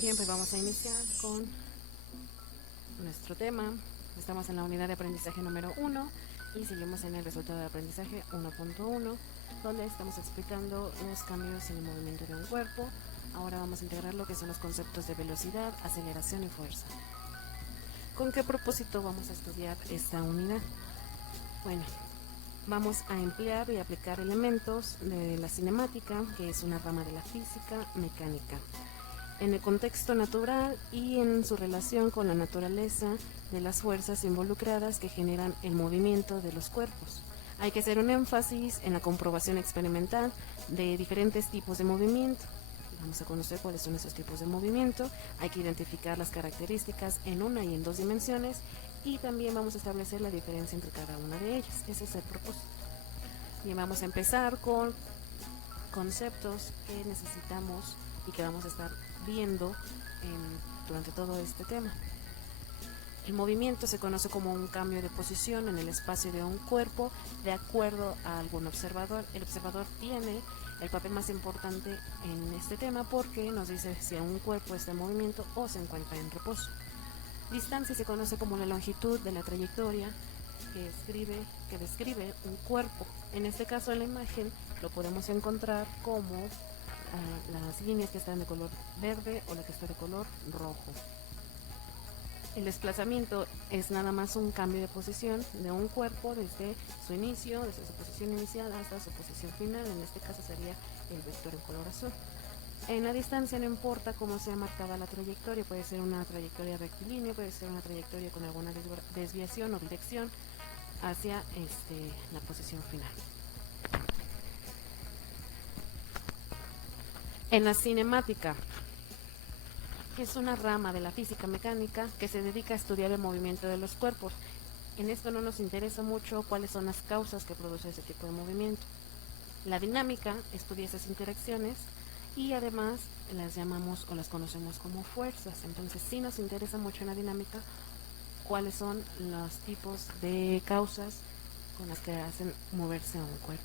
Bien, pues vamos a iniciar con nuestro tema. Estamos en la unidad de aprendizaje número 1 y seguimos en el resultado de aprendizaje 1.1, donde estamos explicando los cambios en el movimiento de un cuerpo. Ahora vamos a integrar lo que son los conceptos de velocidad, aceleración y fuerza. ¿Con qué propósito vamos a estudiar esta unidad? Bueno, vamos a emplear y aplicar elementos de la cinemática, que es una rama de la física mecánica, en el contexto natural y en su relación con la naturaleza de las fuerzas involucradas que generan el movimiento de los cuerpos. Hay que hacer un énfasis en la comprobación experimental de diferentes tipos de movimiento. Vamos a conocer cuáles son esos tipos de movimiento, hay que identificar las características en una y en dos dimensiones y también vamos a establecer la diferencia entre cada una de ellas. Ese es el propósito. Bien, vamos a empezar con conceptos que necesitamos y que vamos a estar viendo durante todo este tema. El movimiento se conoce como un cambio de posición en el espacio de un cuerpo de acuerdo a algún observador. El observador tiene el papel más importante en este tema porque nos dice si un cuerpo está en movimiento o se encuentra en reposo. Distancia se conoce como la longitud de la trayectoria que describe un cuerpo. En este caso en la imagen lo podemos encontrar como las líneas que están de color verde o la que está de color rojo. El desplazamiento es nada más un cambio de posición de un cuerpo desde su inicio, desde su posición inicial hasta su posición final. En este caso sería el vector en color azul. En la distancia no importa cómo sea marcada la trayectoria, puede ser una trayectoria rectilínea, puede ser una trayectoria con alguna desviación o dirección hacia la posición final. En la cinemática, es una rama de la física mecánica que se dedica a estudiar el movimiento de los cuerpos. En esto no nos interesa mucho cuáles son las causas que producen ese tipo de movimiento. La dinámica estudia esas interacciones y además las llamamos o las conocemos como fuerzas. Entonces sí nos interesa mucho en la dinámica cuáles son los tipos de causas con las que hacen moverse a un cuerpo.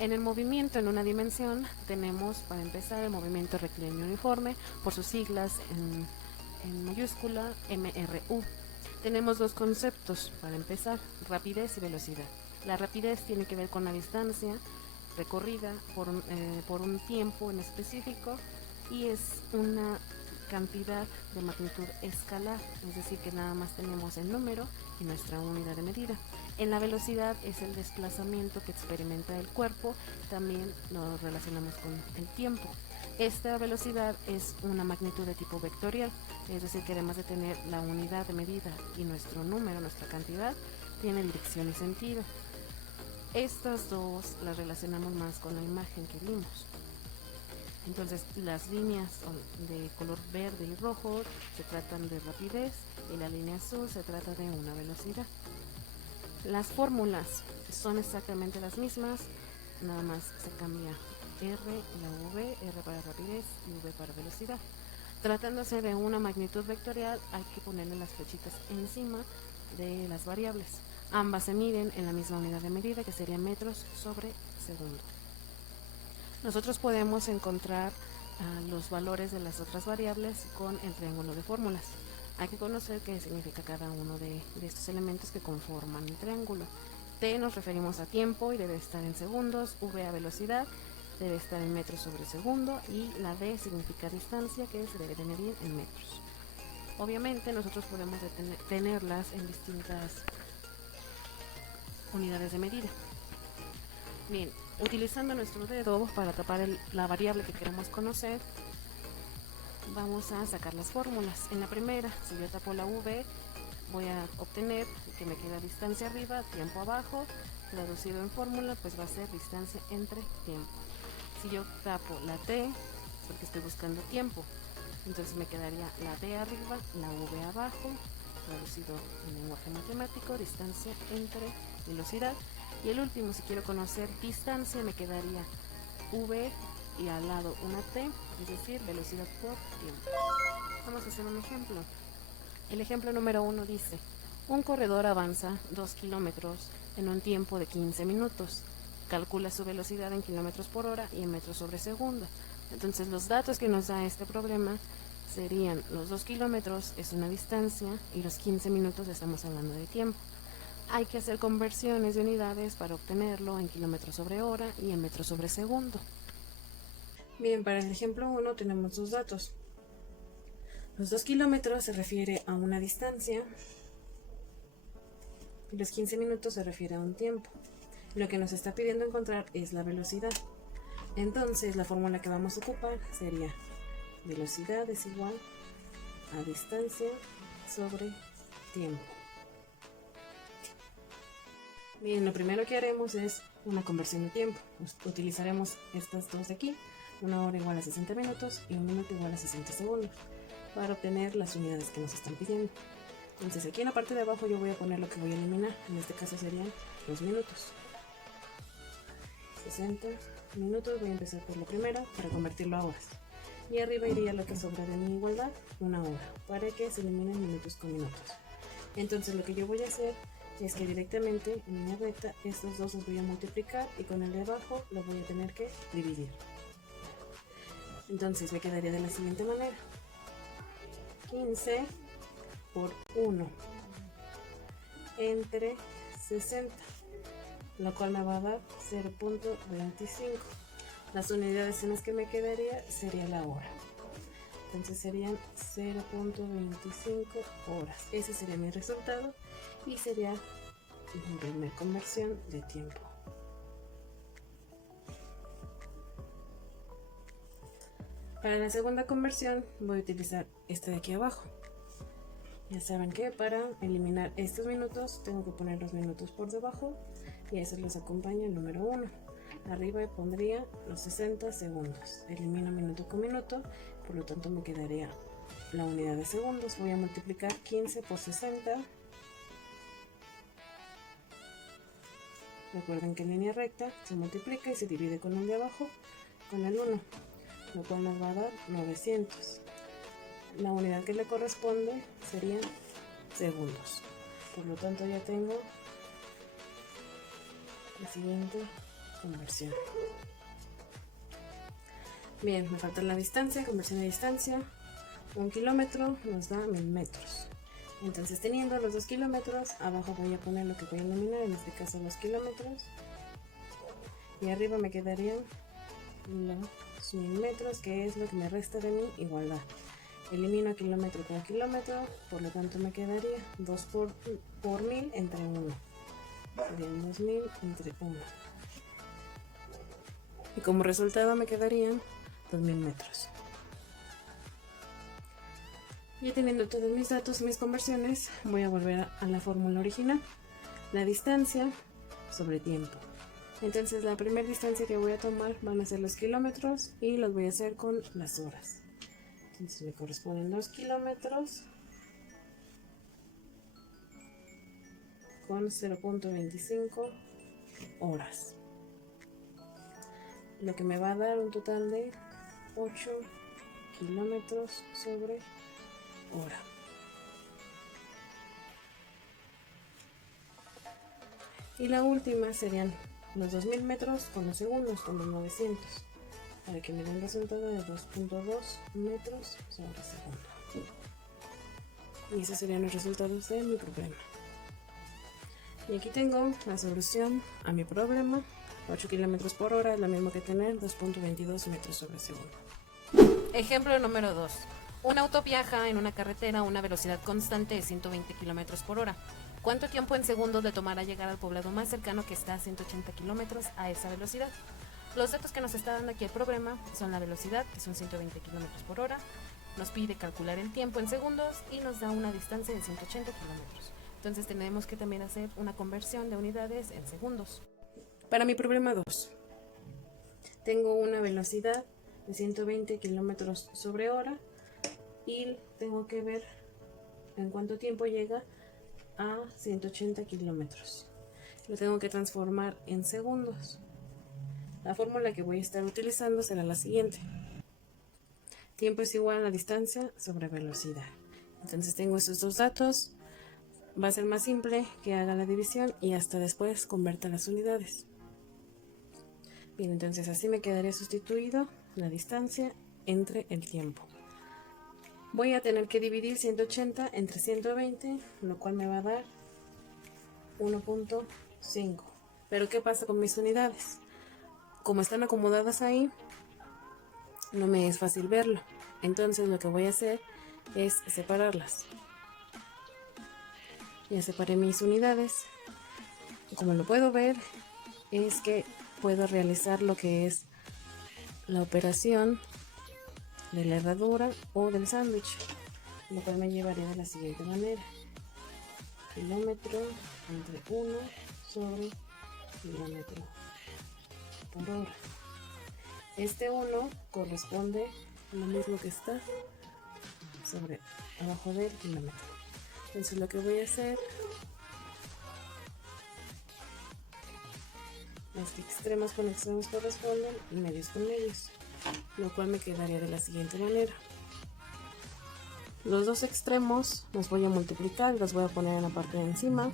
En el movimiento en una dimensión tenemos, para empezar, el movimiento rectilíneo uniforme, por sus siglas en mayúscula MRU. Tenemos dos conceptos para empezar, rapidez y velocidad. La rapidez tiene que ver con la distancia recorrida por un tiempo en específico y es una cantidad de magnitud escalar, es decir que nada más tenemos el número y nuestra unidad de medida. En la velocidad es el desplazamiento que experimenta el cuerpo, también lo relacionamos con el tiempo. Esta velocidad es una magnitud de tipo vectorial, es decir que además de tener la unidad de medida y nuestro número, nuestra cantidad, tiene dirección y sentido. Estas dos las relacionamos más con la imagen que vimos. Entonces las líneas de color verde y rojo se tratan de rapidez y la línea azul se trata de una velocidad. Las fórmulas son exactamente las mismas, nada más se cambia R, la V, R para rapidez y V para velocidad. Tratándose de una magnitud vectorial hay que ponerle las flechitas encima de las variables. Ambas se miden en la misma unidad de medida que sería metros sobre segundo. Nosotros podemos encontrar los valores de las otras variables con el triángulo de fórmulas. Hay que conocer qué significa cada uno de estos elementos que conforman el triángulo. T nos referimos a tiempo y debe estar en segundos, V a velocidad debe estar en metros sobre segundo y la D significa distancia que se debe de medir en metros. Obviamente nosotros podemos tenerlas en distintas unidades de medida. Bien, utilizando nuestro dedo para tapar la variable que queremos conocer, vamos a sacar las fórmulas. En la primera, si yo tapo la V, voy a obtener que me queda distancia arriba, tiempo abajo, traducido en fórmula, pues va a ser distancia entre tiempo. Si yo tapo la T, porque estoy buscando tiempo, entonces me quedaría la D arriba, la V abajo, traducido en lenguaje matemático, distancia entre velocidad. Y el último, si quiero conocer distancia, me quedaría V y al lado una T, es decir, velocidad por tiempo. Vamos a hacer un ejemplo. El ejemplo número 1 dice, un corredor avanza 2 kilómetros en un tiempo de 15 minutos. Calcula su velocidad en kilómetros por hora y en metros sobre segundo. Entonces los datos que nos da este problema serían los 2 kilómetros es una distancia y los 15 minutos estamos hablando de tiempo. Hay que hacer conversiones de unidades para obtenerlo en kilómetros sobre hora y en metros sobre segundo. Bien, para el ejemplo 1 tenemos dos datos. Los 2 kilómetros se refiere a una distancia y los 15 minutos se refiere a un tiempo. Lo que nos está pidiendo encontrar es la velocidad. Entonces la fórmula que vamos a ocupar sería velocidad es igual a distancia sobre tiempo. Bien, lo primero que haremos es una conversión de tiempo. Utilizaremos estas dos de aquí, 1 hora igual a 60 minutos y 1 minuto igual a 60 segundos, para obtener las unidades que nos están pidiendo. Entonces aquí en la parte de abajo yo voy a poner lo que voy a eliminar, en este caso serían los minutos. 60 minutos, voy a empezar por la primera para convertirlo a horas. Y arriba iría lo que sobra de mi igualdad, 1 hora, para que se eliminen minutos con minutos. Entonces lo que yo voy a hacer es que directamente en línea recta estos dos los voy a multiplicar y con el de abajo lo voy a tener que dividir. Entonces me quedaría de la siguiente manera: 15 por 1 entre 60, lo cual me va a dar 0.25. Las unidades en las que me quedaría sería la hora. Entonces serían 0.25 horas. Ese sería mi resultado y sería mi primera conversión de tiempo. Para la segunda conversión voy a utilizar este de aquí abajo. Ya saben que para eliminar estos minutos tengo que poner los minutos por debajo y eso los acompaña el número 1. Arriba pondría los 60 segundos. Elimino minuto con minuto, por lo tanto me quedaría la unidad de segundos. Voy a multiplicar 15 por 60. Recuerden que en línea recta se multiplica y se divide con el de abajo con el 1, lo cual nos va a dar 900. La unidad que le corresponde serían segundos. Por lo tanto ya tengo la siguiente conversión. Bien, me falta la distancia, conversión de distancia. 1 kilómetro nos da 1000 metros. Entonces teniendo los 2 kilómetros, abajo voy a poner lo que voy a eliminar, en este caso los kilómetros. Y arriba me quedarían los 1000 metros, que es lo que me resta de mi igualdad. Elimino kilómetro con kilómetro, por lo tanto me quedaría 2 por 1000 entre 1. Serían 2000 entre 1. Y como resultado me quedarían 2000 metros. Ya teniendo todos mis datos y mis conversiones, voy a volver a la fórmula original. La distancia sobre tiempo. Entonces la primera distancia que voy a tomar van a ser los kilómetros y los voy a hacer con las horas. Entonces me corresponden 2 kilómetros con 0.25 horas. Lo que me va a dar un total de 8 kilómetros sobre hora. Y la última serían los 2000 metros con los segundos, con los 900, para que me den un resultado de 2.2 metros sobre segundo. Y esos serían los resultados de mi problema. Y aquí tengo la solución a mi problema. 8 kilómetros por hora es lo mismo que tener 2.22 metros sobre segundo. Ejemplo número 2. Un auto viaja en una carretera a una velocidad constante de 120 kilómetros por hora. ¿Cuánto tiempo en segundos le tomará llegar al poblado más cercano que está a 180 kilómetros a esa velocidad? Los datos que nos está dando aquí el problema son la velocidad, que son 120 kilómetros por hora. Nos pide calcular el tiempo en segundos y nos da una distancia de 180 kilómetros. Entonces tenemos que también hacer una conversión de unidades en segundos. Para mi problema 2, tengo una velocidad de 120 kilómetros sobre hora y tengo que ver en cuánto tiempo llega a 180 kilómetros. Lo tengo que transformar en segundos. La fórmula que voy a estar utilizando será la siguiente. Tiempo es igual a distancia sobre velocidad. Entonces tengo estos dos datos. Va a ser más simple que haga la división y hasta después converta las unidades. Bien, entonces así me quedaría sustituido la distancia entre el tiempo. Voy a tener que dividir 180 entre 120, lo cual me va a dar 1.5. Pero ¿qué pasa con mis unidades? Como están acomodadas ahí, no me es fácil verlo. Entonces lo que voy a hacer es separarlas. Ya separé mis unidades. Como lo puedo ver, es que puedo realizar lo que es la operación de la herradura o del sándwich, lo cual me llevaría de la siguiente manera: kilómetro entre 1 sobre kilómetro por hora. Este 1 corresponde a lo mismo que está sobre abajo del kilómetro. Entonces lo que voy a hacer es que extremos con extremos corresponden y medios con medios, lo cual me quedaría de la siguiente manera: los dos extremos los voy a multiplicar y los voy a poner en la parte de encima.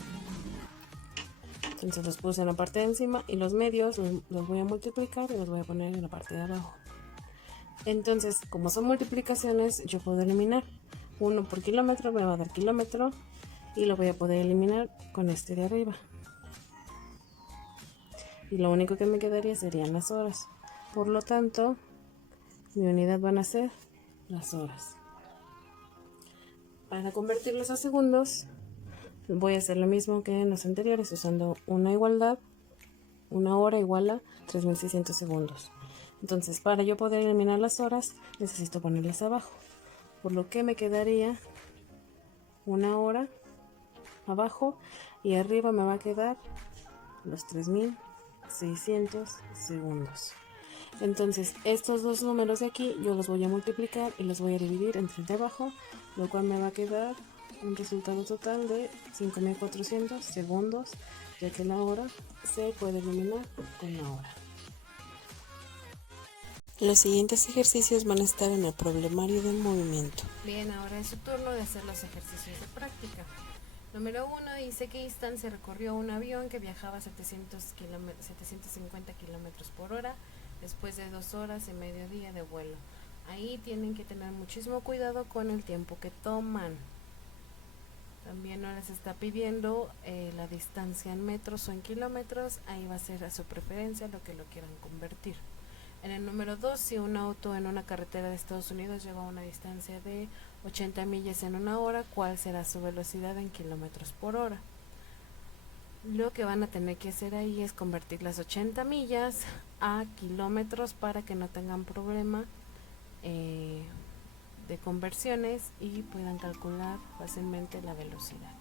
Entonces los puse en la parte de encima, y los medios los voy a multiplicar y los voy a poner en la parte de abajo. Entonces, como son multiplicaciones, yo puedo eliminar 1 por kilómetro, me va a dar kilómetro, y lo voy a poder eliminar con este de arriba. Y lo único que me quedaría serían las horas. Por lo tanto, mi unidad van a ser las horas. Para convertirlos a segundos, voy a hacer lo mismo que en los anteriores, usando una igualdad. Una hora igual a 3600 segundos. Entonces, para yo poder eliminar las horas, necesito ponerlas abajo. Por lo que me quedaría una hora abajo, y arriba me va a quedar los 3600 segundos. Entonces, estos dos números de aquí yo los voy a multiplicar y los voy a dividir entre el de abajo, lo cual me va a quedar un resultado total de 5400 segundos, ya que la hora se puede eliminar con la hora. Los siguientes ejercicios van a estar en el problemario del movimiento. Bien, ahora es su turno de hacer los ejercicios de práctica. Número 1 dice: ¿qué distancia recorrió un avión que viajaba a 750 kilómetros por hora después de 2 horas y mediodía de vuelo? Ahí tienen que tener muchísimo cuidado con el tiempo que toman. También no les está pidiendo la distancia en metros o en kilómetros. Ahí va a ser a su preferencia lo que lo quieran convertir. En el número 2, si un auto en una carretera de Estados Unidos lleva una distancia de 80 millas en una hora, ¿cuál será su velocidad en kilómetros por hora? Lo que van a tener que hacer ahí es convertir las 80 millas a kilómetros para que no tengan problema de conversiones y puedan calcular fácilmente la velocidad.